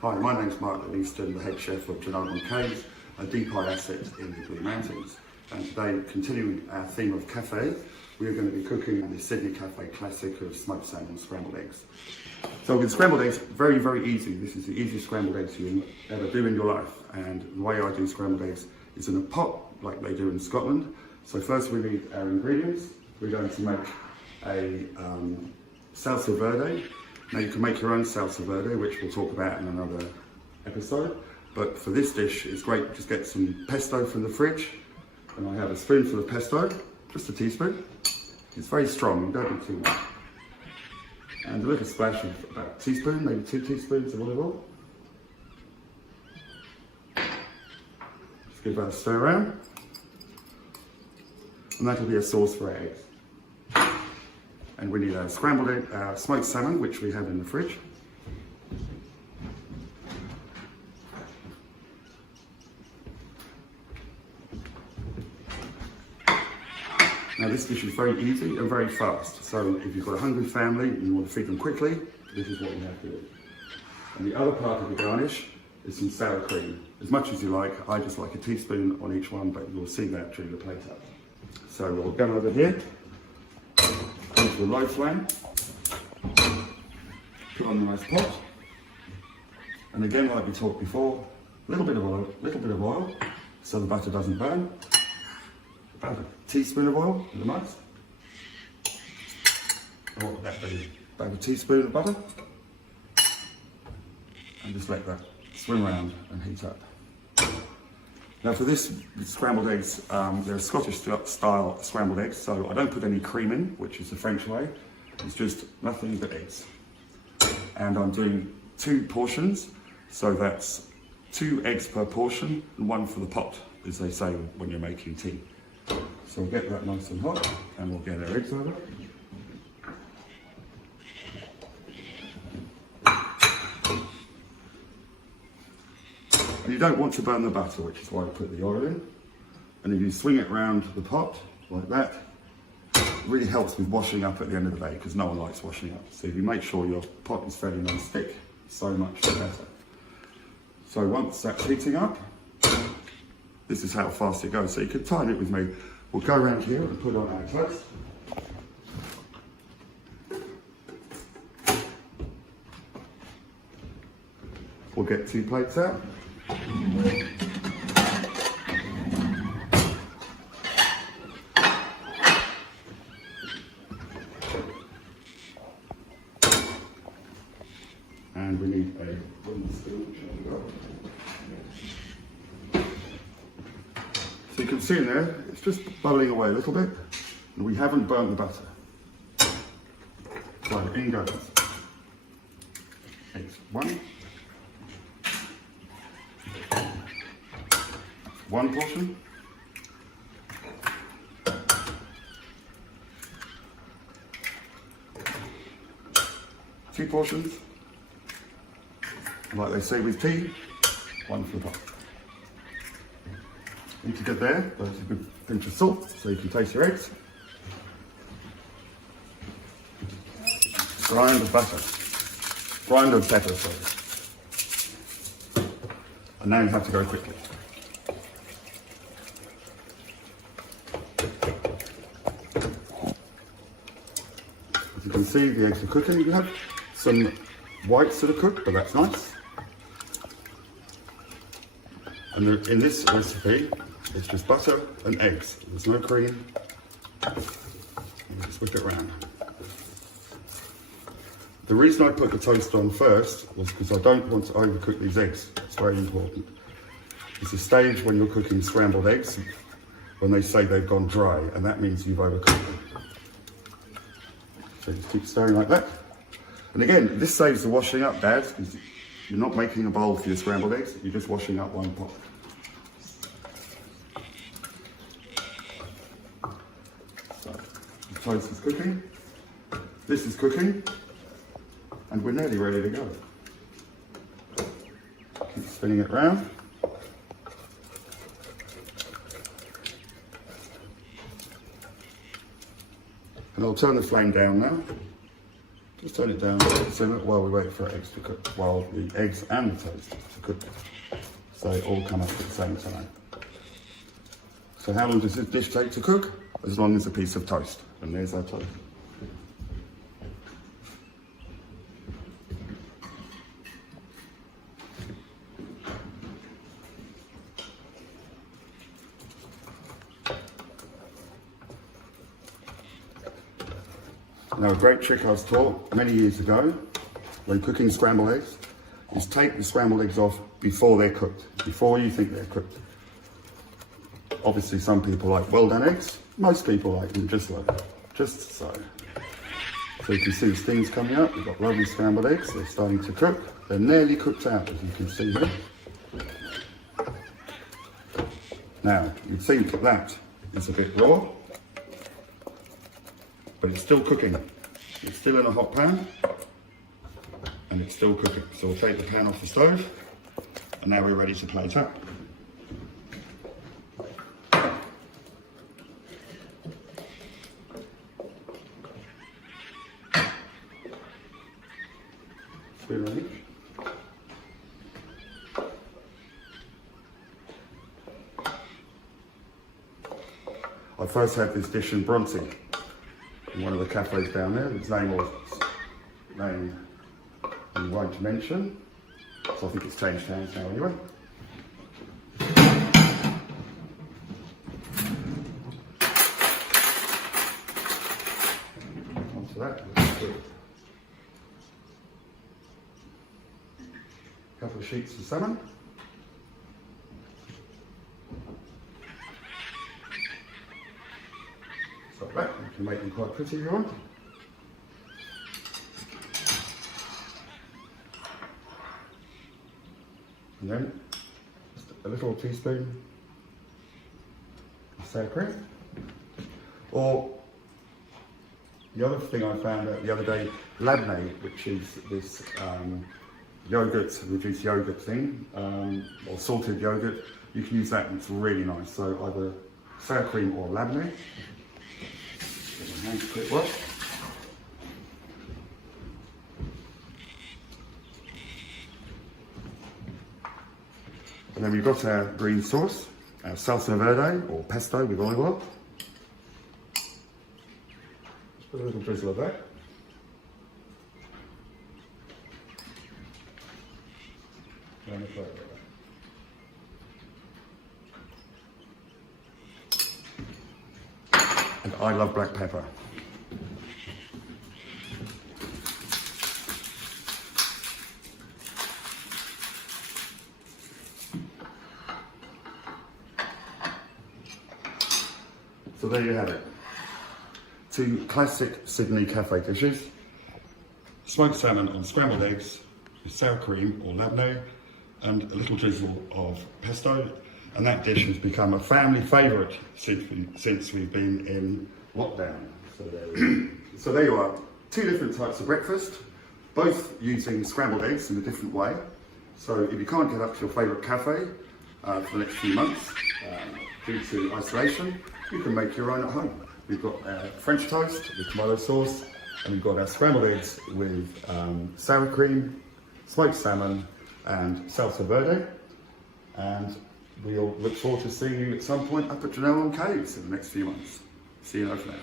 Hi, my name's Mark Livingston, the head chef of Glenarvan Caves, a deep high asset in the Blue Mountains. And today, continuing our theme of cafe, we are going to be cooking the Sydney Cafe classic of smoked salmon and scrambled eggs. So with scrambled eggs, very, very easy. This is the easiest scrambled eggs you'll ever do in your life. And the way I do scrambled eggs is in a pot, like they do in Scotland. So first we need our ingredients. We're going to make a Salsa Verde. Now you can make your own Salsa Verde, which we'll talk about in another episode. But for this dish, it's great, just get some pesto from the fridge. And I have a spoonful of pesto, just a teaspoon. It's very strong, you don't need too much. And a little splash of about a teaspoon, maybe 2 teaspoons of olive oil. Just give that a stir around. And that'll be a sauce for our eggs. And we need our scrambled egg, smoked salmon, which we have in the fridge. Now this dish is very easy and very fast. So if you've got a hungry family and you want to feed them quickly, this is what you have to do. And the other part of the garnish is some sour cream. As much as you like, I just like a teaspoon on each one, but you'll see that during the plate up. So we'll go over here. Onto a low flame, put on the nice pot, and again, like we talked before, a little bit of oil, so the butter doesn't burn. About a teaspoon of oil at the most. And what would that be? About a teaspoon of butter, and just let that swim around and heat up. Now for this scrambled eggs, they're Scottish style scrambled eggs, so I don't put any cream in, which is the French way. It's just nothing but eggs. And I'm doing 2 portions, so that's 2 eggs per portion and 1 for the pot, as they say when you're making tea. So we'll get that nice and hot, and we'll get our eggs over. And you don't want to burn the butter, which is why I put the oil in. And if you swing it around the pot, like that, it really helps with washing up at the end of the day, because no one likes washing up. So if you make sure your pot is fairly non-stick, so much better. So once that's heating up, this is how fast it goes. So you can time it with me. We'll go around here and put on our toast. We'll get 2 plates out. And we need a wooden spoon. So you can see in there, it's just bubbling away a little bit, and we haven't burnt the butter. So in goes. Eggs 1. 1 portion. 2 portions. Like they say with tea, 1 for the pot. Need to get there, but it's a good pinch of salt so you can taste your eggs. Grind of butter. Grind of pepper, sorry. And now you have to go quickly. As you can see, the eggs are cooking. You have some whites that are cooked, but that's nice. And in this recipe, it's just butter and eggs. There's no cream. You just whip it around. The reason I put the toast on first was because I don't want to overcook these eggs. It's very important. It's a stage when you're cooking scrambled eggs when they say they've gone dry, and that means you've overcooked them. So just keep stirring like that. And again, this saves the washing up, Dad, because you're not making a bowl for your scrambled eggs, you're just washing up 1 pot. So, the toast is cooking, this is cooking, and we're nearly ready to go. Keep spinning it round. And I'll turn the flame down now. Just turn it down to simmer while we wait for eggs to cook, while the eggs and the toast to cook. So they all come up at the same time. So how long does this dish take to cook? As long as a piece of toast. And there's our toast. Now a great trick I was taught many years ago when cooking scrambled eggs is take the scrambled eggs off before they're cooked, before you think they're cooked. Obviously some people like well done eggs, most people like them just so. So you can see the steam's coming up, we've got lovely scrambled eggs, they're starting to cook, they're nearly cooked out as you can see here. Now you'd think that is a bit raw, but it's still cooking. It's still in a hot pan, and it's still cooking. So we'll take the pan off the stove, and now we're ready to plate up. Spoon on each. I first had this dish in Bronte, in one of the cafes down there. Its name I won't mention, so I think it's changed hands now anyway. Onto that, let's put a couple of sheets of salmon. Like that, you can make them quite pretty if you want. And then just a little teaspoon of sour cream. Or the other thing I found out the other day, labneh, which is this yogurt, reduced yogurt thing, or salted yogurt. You can use that and it's really nice. So either sour cream or labneh. Hands quick wash. And then we've got our green sauce, our salsa verde or pesto with olive oil. Just put a little drizzle of that. And a plate like that. And I love black pepper. So there you have it. Two classic Sydney cafe dishes. Smoked salmon on scrambled eggs with sour cream or labneh and a little drizzle of pesto. And that dish has become a family favourite since we've been in lockdown. So there you are. Two different types of breakfast, both using scrambled eggs in a different way. So if you can't get up to your favourite cafe for the next few months due to isolation, you can make your own at home. We've got French toast with tomato sauce, and we've got our scrambled eggs with sour cream, smoked salmon, and salsa verde. And we'll look forward to seeing you at some point up at Janelle Caves in the next few months. See you later for now.